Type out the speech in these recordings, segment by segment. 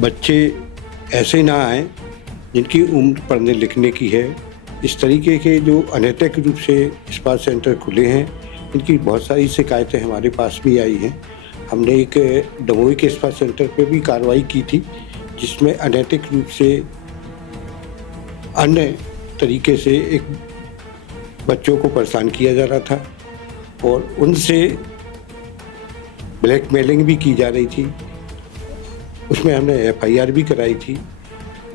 बच्चे ऐसे ना आएँ जिनकी उम्र पढ़ने लिखने की है। इस तरीके के जो अनैतिक रूप से स्पा सेंटर खुले हैं, इनकी बहुत सारी शिकायतें हमारे पास भी आई हैं। हमने एक दमोही के स्पा सेंटर पे भी कार्रवाई की थी, जिसमें अनैतिक रूप से अन्य तरीके से एक बच्चों को परेशान किया जा रहा था और उनसे ब्लैकमेलिंग भी की जा रही थी। उसमें हमने एफआईआर भी कराई थी।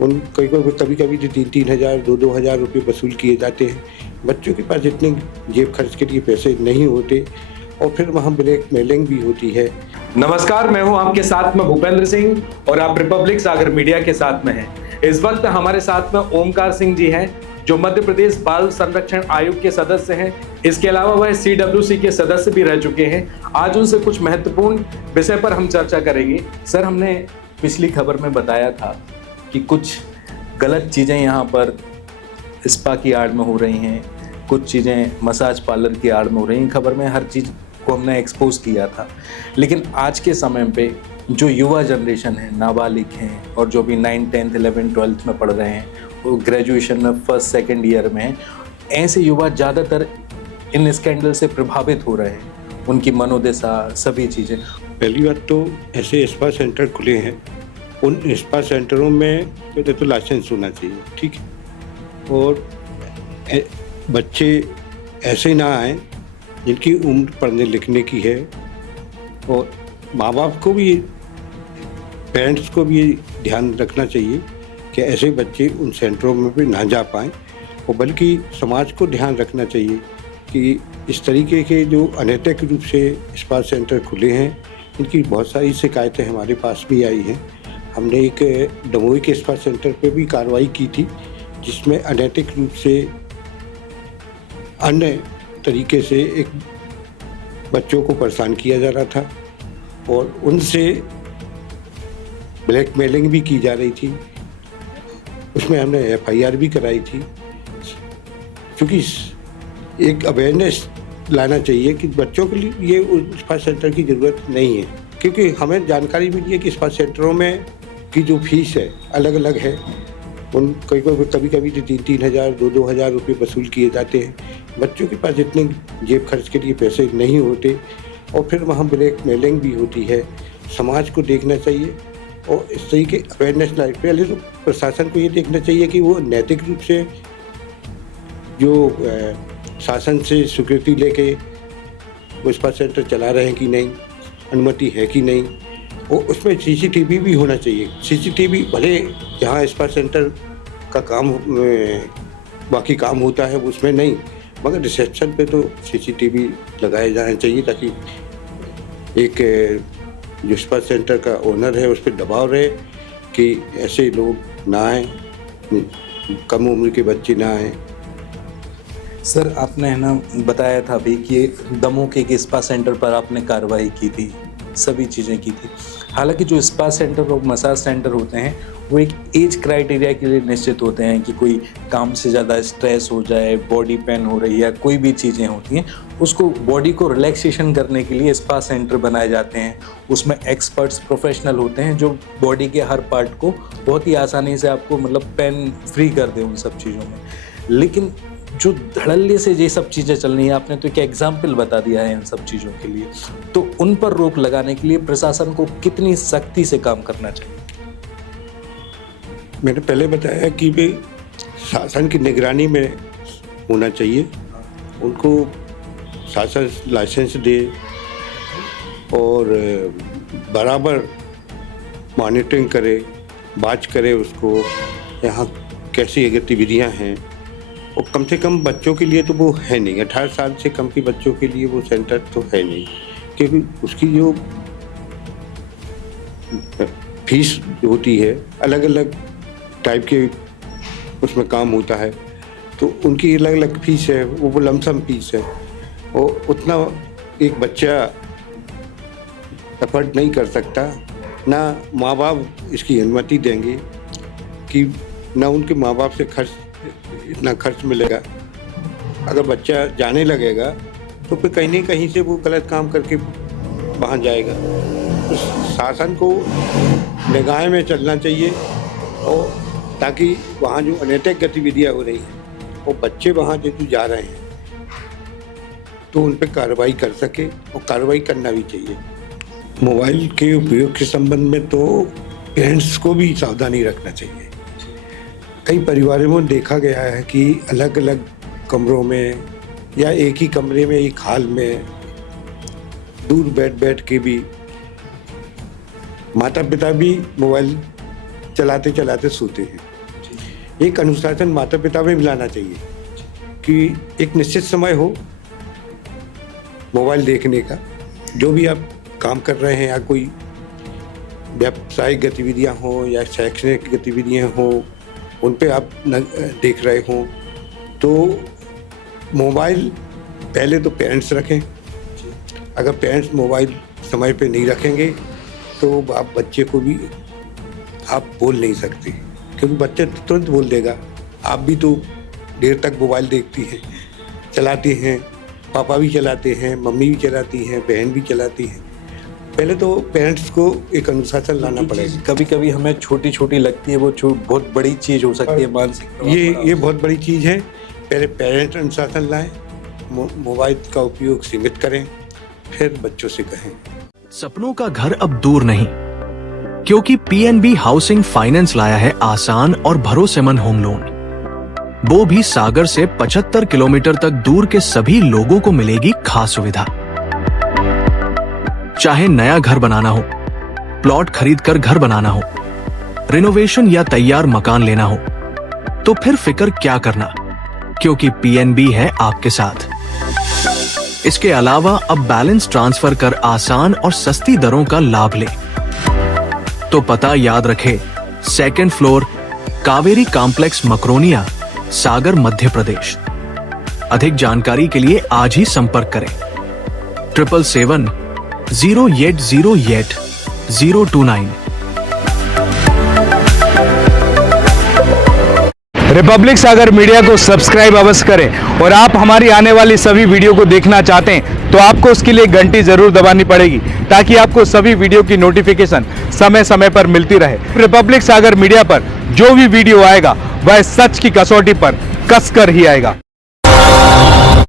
उन कभी-कभी तो 3-3 हज़ार, 2-2 हज़ार रुपये वसूल किए जाते हैं। बच्चों के पास इतने जेब खर्च के लिए पैसे नहीं होते और फिर वहाँ ब्लैकमेलिंग भी होती है। नमस्कार, मैं हूं आपके साथ में भूपेंद्र सिंह और आप रिपब्लिक सागर मीडिया के साथ में हैं। इस वक्त हमारे साथ में ओमकार सिंह जी हैं, जो मध्य प्रदेश बाल संरक्षण आयोग के सदस्य हैं। इसके अलावा वह CWC के सदस्य भी रह चुके हैं। आज उनसे कुछ महत्वपूर्ण विषय पर हम चर्चा करेंगे। सर, हमने पिछली खबर में बताया था कि कुछ गलत चीज़ें यहाँ पर स्पा की आड़ में हो रही हैं, कुछ चीज़ें मसाज पार्लर की आड़ में हो रही हैं। खबर में हर चीज़ को हमने एक्सपोज किया था, लेकिन आज के समय पे जो युवा जनरेशन है, नाबालिग हैं और जो भी 9, 10, 11, 12th में पढ़ रहे हैं, वो ग्रेजुएशन में फर्स्ट सेकेंड ईयर में हैं, ऐसे युवा ज़्यादातर इन स्कैंडल से प्रभावित हो रहे हैं। उनकी मनोदशा, सभी चीज़ें। पहली बात तो ऐसे स्पा सेंटर खुले हैं, उन स्पा सेंटरों में पहले तो लाइसेंस होना चाहिए, ठीक है। और बच्चे ऐसे ना आएँ जिनकी उम्र पढ़ने लिखने की है और माँ बाप को भी, पेरेंट्स को भी ध्यान रखना चाहिए कि ऐसे बच्चे उन सेंटरों में भी ना जा पाएँ और बल्कि समाज को ध्यान रखना चाहिए कि इस तरीके के जो अनैतिक रूप से स्पा सेंटर खुले हैं, इनकी बहुत सारी शिकायतें हमारे पास भी आई हैं। हमने एक दमोही के स्पा सेंटर पे भी कार्रवाई की थी, जिसमें अनैतिक रूप से अन्य तरीके से एक बच्चों को परेशान किया जा रहा था और उनसे ब्लैकमेलिंग भी की जा रही थी। उसमें हमने एफआईआर भी कराई थी, क्योंकि एक अवेयरनेस लाना चाहिए कि बच्चों के लिए ये स्पा सेंटर की ज़रूरत नहीं है, क्योंकि हमें जानकारी मिली है कि स्पा सेंटरों में की जो फीस है अलग अलग है। उन कभी-कभी तो 3-3 हज़ार, 2-2 हज़ार रुपये वसूल किए जाते हैं। बच्चों के पास इतने जेब खर्च के लिए पैसे नहीं होते और फिर वहाँ ब्लैकमेलिंग भी होती है। समाज को देखना चाहिए और इस तरीके अवेयरनेस लाए। पहले तो प्रशासन को ये देखना चाहिए कि वो नैतिक रूप से जो शासन से स्वीकृति लेके वो स्पा सेंटर चला रहे हैं कि नहीं, अनुमति है कि नहीं, और उसमें CCTV भी होना चाहिए। CCTV भले जहाँ स्पा सेंटर का काम बाकी काम होता है उसमें नहीं, मगर रिसेप्शन पे तो CCTV लगाए जाने चाहिए, ताकि एक जो स्पा सेंटर का ओनर है उस पर दबाव रहे कि ऐसे लोग ना आएँ, कम उम्र के बच्चे ना आएँ। सर, आपने है ना बताया था अभी कि दमोह के एक स्पा सेंटर पर आपने कार्रवाई की थी, सभी चीज़ें की थी। हालांकि जो स्पा सेंटर और मसाज सेंटर होते हैं वो एक एज क्राइटेरिया के लिए निश्चित होते हैं कि कोई काम से ज़्यादा स्ट्रेस हो जाए, बॉडी पेन हो रही है, कोई भी चीज़ें होती हैं, उसको बॉडी को रिलैक्सेशन करने के लिए स्पा सेंटर बनाए जाते हैं। उसमें एक्सपर्ट्स, प्रोफेशनल होते हैं जो बॉडी के हर पार्ट को बहुत ही आसानी से आपको पेन फ्री कर दे उन सब चीज़ों में। लेकिन जो धड़ल्ले से ये सब चीज़ें चल रही हैं, आपने तो एक एग्जाम्पल बता दिया है इन सब चीज़ों के लिए, तो उन पर रोक लगाने के लिए प्रशासन को कितनी सख्ती से काम करना चाहिए? मैंने पहले बताया कि वे शासन की निगरानी में होना चाहिए। उनको शासन लाइसेंस दे और बराबर मॉनिटरिंग करे, बात करे उसको, यहाँ कैसी गतिविधियाँ हैं। और कम से कम बच्चों के लिए तो वो है नहीं, 18 साल से कम के बच्चों के लिए वो सेंटर तो है नहीं, क्योंकि उसकी जो फीस होती है अलग अलग टाइप के उसमें काम होता है, तो उनकी अलग अलग फीस है, वो लमसम फीस है और उतना एक बच्चा अफोर्ड नहीं कर सकता। ना माँ बाप इसकी अनुमति देंगे कि ना उनके माँ बाप से इतना खर्च मिलेगा। अगर बच्चा जाने लगेगा तो फिर कहीं न कहीं से वो गलत काम करके वहाँ जाएगा। तो शासन को निगाह में चलना चाहिए, और ताकि वहाँ जो अनैतिक गतिविधियाँ हो रही हैं वो बच्चे वहाँ जो जा रहे हैं तो उन पर कार्रवाई कर सके, और कार्रवाई करना भी चाहिए। मोबाइल के उपयोग के संबंध में तो पेरेंट्स को भी सावधानी रखना चाहिए। कई परिवारों में देखा गया है कि अलग अलग कमरों में या एक ही कमरे में एक हाल में दूर बैठ के भी माता पिता भी मोबाइल चलाते चलाते सोते हैं। एक अनुशासन माता पिता में मिलाना चाहिए कि एक निश्चित समय हो मोबाइल देखने का, जो भी आप काम कर रहे हैं या कोई व्यावसायिक गतिविधियां हों या शैक्षणिक गतिविधियां हों उन पे आप देख रहे हों, तो मोबाइल पहले तो पेरेंट्स रखें। अगर पेरेंट्स मोबाइल समय पे नहीं रखेंगे तो आप बच्चे को भी आप बोल नहीं सकते, क्योंकि बच्चे तुरंत बोल देगा आप भी तो देर तक मोबाइल देखती हैं, चलाती हैं, पापा भी चलाते हैं, मम्मी भी चलाती हैं, बहन भी चलाती हैं। पहले तो पेरेंट्स को एक अनुशासन लाना पड़ेगा। कभी कभी हमें छोटी छोटी लगती है, वो बहुत बड़ी चीज़ हो सकती है, मानसिक ये बहुत बड़ी चीज़ है। पहले पेरेंट्स अनुशासन लाएं, मोबाइल का उपयोग सीमित करें, फिर बच्चों से कहें। सपनों का घर अब दूर नहीं, क्योंकि पीएनबी हाउसिंग फाइनेंस लाया है आसान और भरोसेमंद होम लोन। वो भी सागर से 75 किलोमीटर तक दूर के सभी लोगों को मिलेगी खास सुविधा। चाहे नया घर बनाना हो, प्लॉट खरीदकर घर बनाना हो, रिनोवेशन या तैयार मकान लेना हो, तो फिर फिक्र क्या करना, क्योंकि पीएनबी है आपके साथ। इसके अलावा अब बैलेंस ट्रांसफर कर आसान और सस्ती दरों का लाभ ले। तो पता याद रखे, 2nd floor, Kaveri complex, Makronia, Sagar, Madhya Pradesh. अधिक जानकारी के लिए आज ही संपर्क करें 777-0808029। रिपब्लिक सागर मीडिया को सब्सक्राइब अवश्य करें, और आप हमारी आने वाली सभी वीडियो को देखना चाहते हैं तो आपको उसके लिए घंटी जरूर दबानी पड़ेगी, ताकि आपको सभी वीडियो की नोटिफिकेशन समय समय पर मिलती रहे। रिपब्लिक सागर मीडिया पर जो भी वीडियो आएगा वह सच की कसौटी पर कसकर ही आएगा।